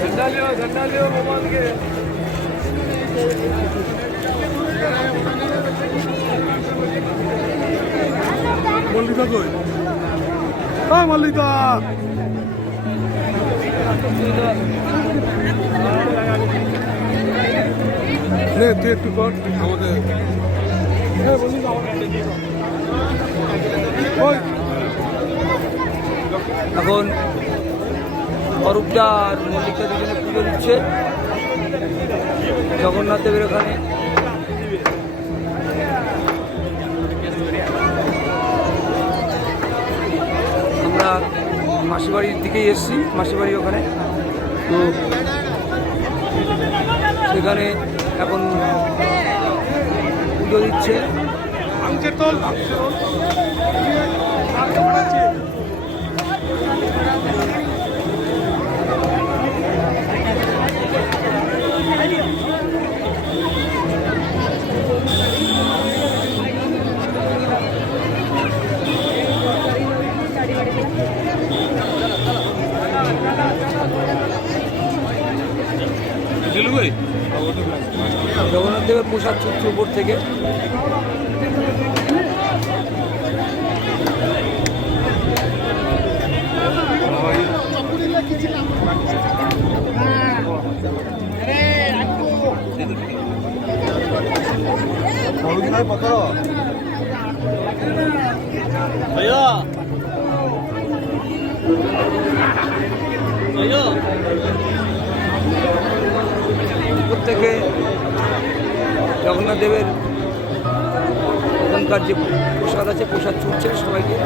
झंडा लियो भगवान के। मल्लिका कोई? हाँ मल्लिका। ले तू एक टुकड़ আমাদের। হ্যাঁ মল্লিকা ওই এখন অরূপদা আর মল্লিকা দুজনে পুজো দিচ্ছে জগন্নাথ দেবের ওখানে। আমরা মাসিবাড়ির দিকেই এসেছি, মাসিবাড়ির ওখানে। তো সেখানে এখন পুজো দিচ্ছে। জগন্নাথ দেবের প্রসাদ ছুটছে উপর থেকে। উপর থেকে জগন্নাথ দেবের ওখানকার যে প্রসাদ আছে, প্রসাদ ছুটছে সবাইকে।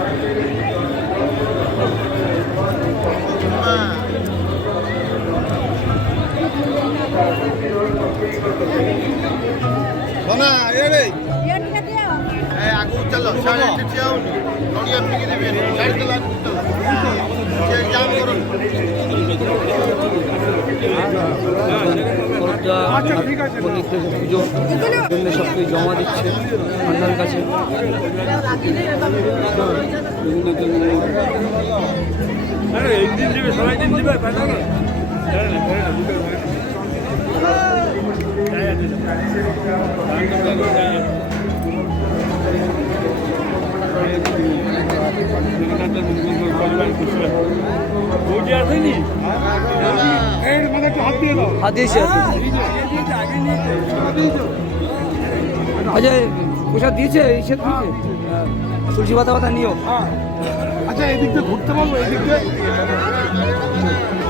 পুজোর জন্য সব কিছু জমা দিচ্ছে ঠান্ডার কাছে। হাত দিয়েছে। আচ্ছা প্রসাদ দিয়েছে, দিয়েছে তুলসী পাতা পাতা নিও। আচ্ছা এদিক দিয়ে ঘুরতে পারবো, এদিক দিয়ে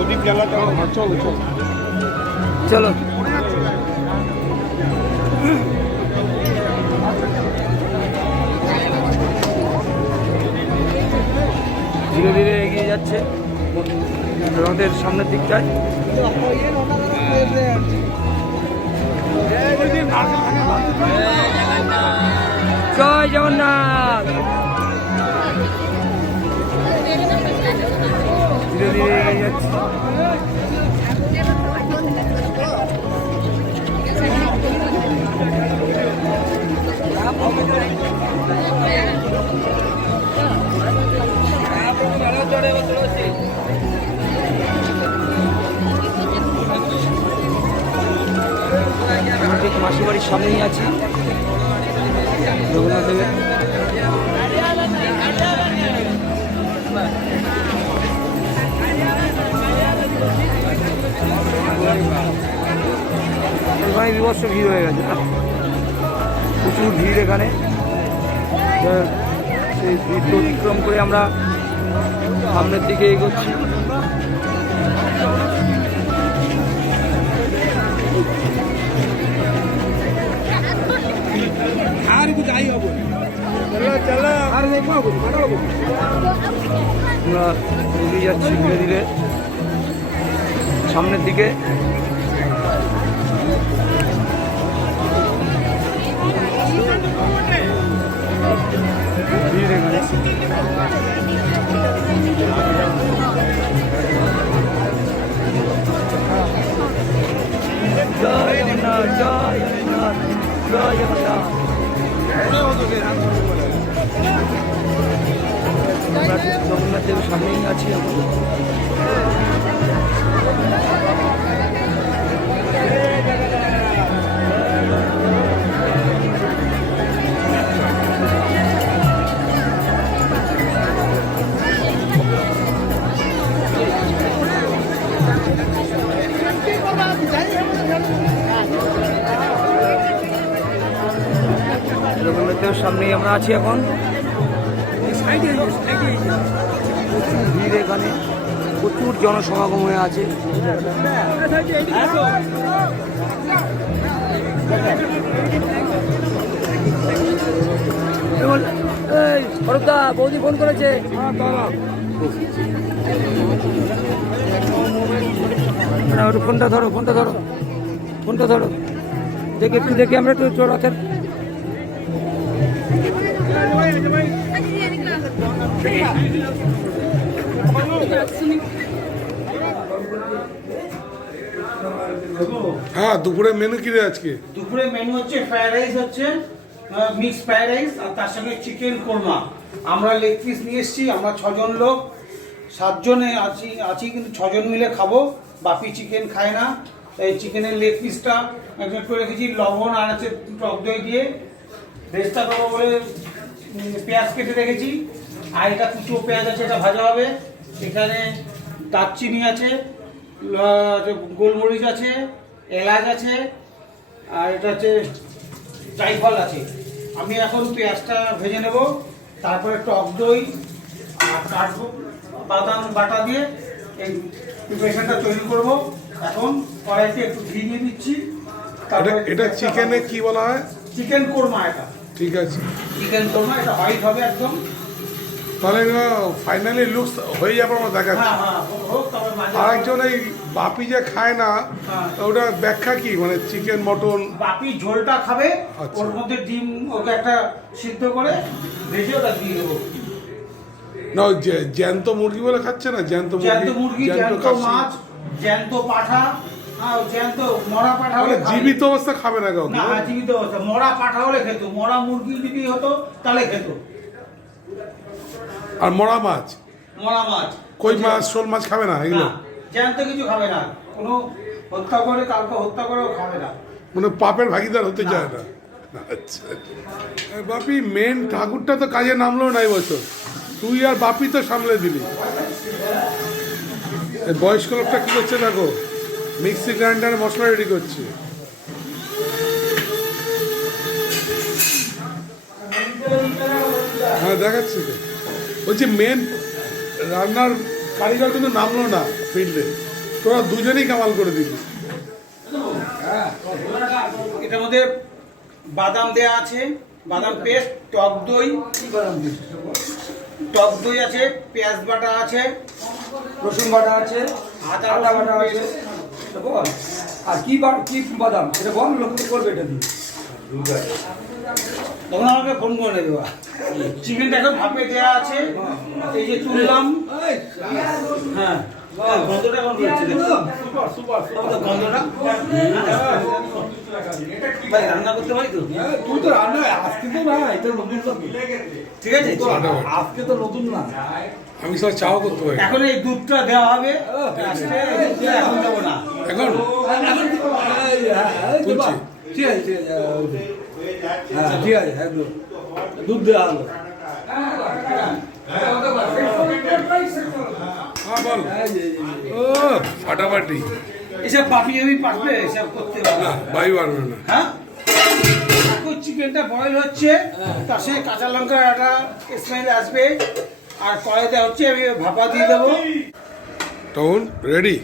ওদিক গেলাটা চলো চলো চলো। ধীরে ধীরে এগিয়ে যাচ্ছে রথের সামনের দিকটায়। জয় জগন্নাথ। ধীরে ধীরে এগিয়ে যাচ্ছে। ঠিক মাসির বাড়ির সামনেই আছি জগন্নাথ দেবের। এখানে বিভৎস ভিড় হয়ে গেছে, প্রচুর ভিড় এখানে। সেই ভিড় অতিক্রম করে আমরা সামনের দিকে এগোচ্ছি। আমরা এগিয়ে যাচ্ছি ধীরে ধীরে সামনের দিকে। ভিড় এখানে জয় জগন্নাথ, জয় জগন্নাথ, জয় জগন্নাথ। জগন্নাথ দেবের সামনেই আছি এখন। জগন্নাথের সামনেই আমরা আছি এখন। প্রচুর ভিড় এখানে, প্রচুর জনসমাগম হয়ে আছে। হরদা বৌদি ফোন করেছে। ফোনটা ধরো, ফোনটা ধরো, ফোনটা ধরো। দেখে একটু দেখে আমরা একটু রথের হ্যাঁ, দুপুরে মেনু কি রে আজকে? দুপুরে মেনু হচ্ছে ফ্রাইড রাইস, হচ্ছে মিক্স ফ্রাইড রাইস, আর তার সঙ্গে চিকেন কোরমা। আমরা লেগ পিস নিয়ে এসেছি, আমরা 6 জন লোক, 7 জনে আছি কিন্তু 6 জন মিলে খাবো। বাপি চিকেন খায় না, এই চিকেনের লেগ পিসটা ম্যারিনেট করে রেখেছি লবণ আর হচ্ছে টক দই দিয়ে। ভেজটা দেবো বলে পেঁয়াজ কেটে রেখেছি, আর এটা কুচো পেঁয়াজ আছে, এটা ভাজা হবে। এখানে দারচিনি আছে, গোলমরিচ আছে, এলাচ আছে, আর এটা হচ্ছে জায়ফল আছে। আমি এখন পেঁয়াজটা ভেজে নেব, তারপরে টক দই আর কাঠু বাদাম বাটা দিয়ে এই প্রিপারেশনটা তৈরি করব। এখন কড়াইতে একটু ঘি দিয়ে দিচ্ছি। এটা চিকেনে কি বলা হয়? চিকেন কোরমা এটা। ঠিক আছে, চিকেন কোরমা, এটা হোয়াইট হবে একদম। তাহলে ফাইনালি লুকস হয়ে যাবে আমার দেখাচ্ছি। হ্যাঁ হ্যাঁ, হোক তবে মাঝে আরেকজন এই বাপি যে খায় না, হ্যাঁ। ওটা ব্যাখ্যা কি? মানে চিকেন মটন বাপি ঝোলটা খাবে, আচ্ছা। ওর মধ্যে ডিম ওকে একটা সিদ্ধ করে ভেজে ওটা দিয়ে দেবো। না, জ্যান্ত মুরগি বলে খাচ্ছে না? জ্যান্ত মুরগি, জ্যান্ত খাসি। মাছ, জ্যান্ত পাঠা, জ্যান্ত মরা পাঠা মানে হলে খাবে। জীবিত অবস্থা খাবে না কাউকে? না, জীবিত অবস্থা। মরা পাঠা হলে খেত, মরা মুরগি যদি হতো তাহলে খেত। আর মরা মাছ, মরা মাছ, কই মাছ, শোল মাছ খাবে না এগুলো? না, জ্যান্ত কিছু খাবে না। কোনো হত্যা করে, কাউকে হত্যা করেও খাবে না। মানে পাপের ভাগিদার হতে না। চায় না। আচ্ছা, বাপি মেন ঠাকুরটা তো কাজে নামলো না এই বছর, তুই আর বাপি তো সামলে দিলি। এই বয়স্ক লোকটা কি করছে দেখো, মিক্সি গ্রাইন্ডারে মশলা রেডি করছে। হ্যাঁ দেখাচ্ছি তো, বলছি মেন রান্নার কারিগর কিন্তু নামলো না ফিল্ডে, তোরা দুজনেই কামাল করে দিলি। এটার মধ্যে বাদাম দেয়া আছে, বাদাম পেস্ট, টক দই, টক দই আছে, পেঁয়াজ বাটা আছে, রসুন বাটা আছে, আদা আদা বাটা রসুন আছে। পেস্ট। এটা বল, আর কি বাদাম এটা বল, লোক তো করবে এটা দিয়ে। তখন আমাকে ফোন করে দেওয়া। চিকেনটা এখন ভাপে দেওয়া আছে, এই যে তুললাম। হ্যাঁ, গন্ধটা কেমন বেরোচ্ছে দেখছো? গন্ধটা ভাই রান্না করতে পারি তো? তুই তো রান্না আজকে তো না, এটা নতুন তো। ঠিক আছে, আজকে তো নতুন না। আমি সব চাও করতে পারি এখন এই দুধটা দেওয়া হবে। লাস্টে এই দুধটা এখন দেবো না, এখন তুলছি। ঠিক আছে, ঠিক আছে, হ্যাঁ ঠিক আছে, হ্যাঁ দুধ দেওয়া হলো। হ্যাঁ বল। ও ফাটাফাটি, এসব বাপি আমি পারবে এসব করতে পারবে না ভাই পারবে না। হ্যাঁ, এখন চিকেনটা বয়েল হচ্ছে, তার সঙ্গে কাঁচা লঙ্কার একটা স্মেল আসবে, আর কড়াইতে হচ্ছে আমি ভাপা দিয়ে দেবো। তখন রেডি।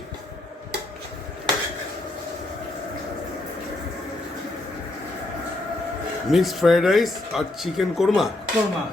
মিক্সড ফ্রাইড রাইস আর চিকেন কোরমা। কোরমা